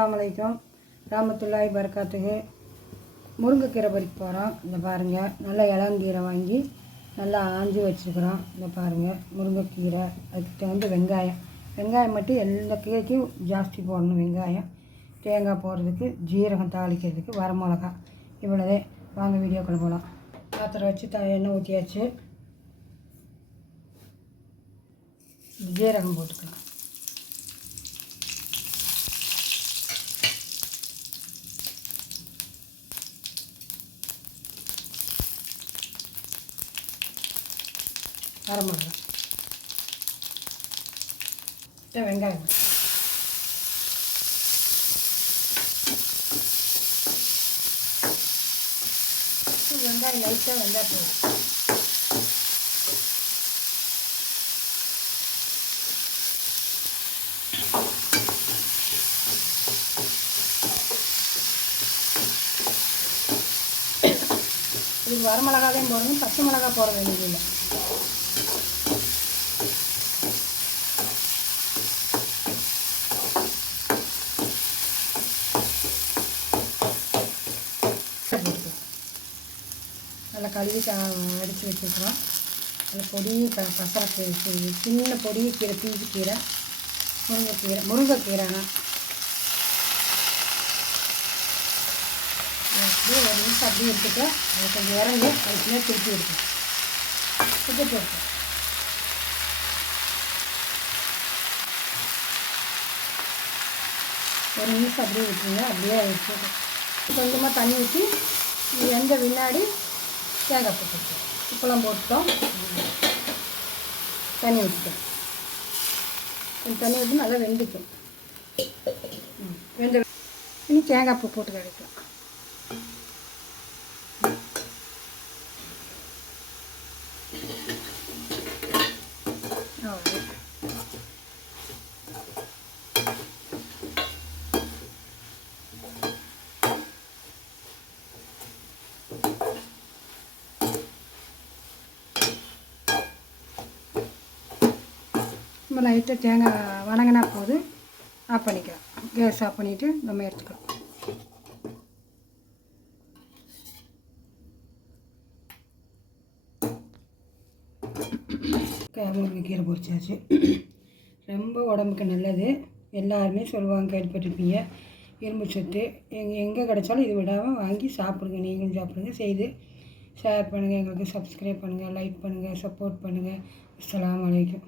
அஸ்ஸலாமு அலைக்கும் ரஹ்மத்துல்லாஹி பரக்காத்துஹு. முருங்கைக்கீரை பறிக்க போகிறோம். இந்த பாருங்கள், நல்லா இளங்கீரை வாங்கி நல்லா ஆஞ்சி வச்சுருக்குறோம். இந்த பாருங்கள், முருங்கைக்கீரை. அதுக்கு வெங்காயம் மட்டும் எந்த கீரைக்கும் ஜாஸ்தி போடணும். வெங்காயம், தேங்காய் போடுறதுக்கு, ஜீரகம் தாளிக்கிறதுக்கு, வரமிளகா, இவ்வளோதே. வாங்க வீடியோக்குள்ள போகலாம். பாத்திரம் வச்சு எண்ணெய் ஊற்றியாச்சு. ஜீரகம் போட்டுக்கலாம். வரமிளகா, வெங்காயம், வெங்காயம் லைட்டாக வெங்காயம் போதும். இதுக்கு வரமிளகாவையும் போடணும், பச்சை மிளகா போட வேண்டியதில்லை. நல்லா கழுவி அடித்து வச்சுருக்குறோம். நல்லா பொடி பசலைக்கீரை, சின்ன பொடி கீரை, பீஞ்சு கீரை, முருங்கைக்கீரைனா அப்படியே ஒரு நிமிஷம் அப்படியே எடுத்துட்டு அது கொஞ்சம் இறங்கி அதுக்குள்ளே திருப்பி எடுக்கும். திருப்பி எடுக்கும். ஒரு நிமிஷம் அப்படியே விட்டுருங்க. அப்படியே வச்சுட்டு கொஞ்சமாக தண்ணி ஊற்றி எந்த வினாடி தேங்காய் போட்டுருக்கோம். உப்பெல்லாம் போட்டுட்டோம். தண்ணி ஊற்றிட்டோம். கொஞ்சம் தண்ணி ஊற்றி நல்லா வெந்துக்கும். இனி தேங்காய் பூ போட்டு கிடைக்கலாம். நம்ம லைட்டாக தேங்காய் வணங்கினா போது ஆஃப் பண்ணிக்கலாம். கேஸ் ஆஃப் பண்ணிவிட்டு நம்ம எடுத்துக்கலாம். முருங்கைக்கீரை பொரிச்சாச்சு. ரொம்ப உடம்புக்கு நல்லது. எல்லாருமே சொல்லுவாங்க, கேள்விப்பட்டிருப்பீங்க. இரும்பு சத்து எங்கே கிடைச்சாலும் இது விடாமல் வாங்கி சாப்பிடுங்க. நீங்களும் சாப்பிடுங்க. செய்து ஷேர் பண்ணுங்கள். எங்களுக்கு சப்ஸ்கிரைப் பண்ணுங்கள், லைக் பண்ணுங்கள், சப்போர்ட் பண்ணுங்கள். அஸ்ஸலாமு அலைக்கும்.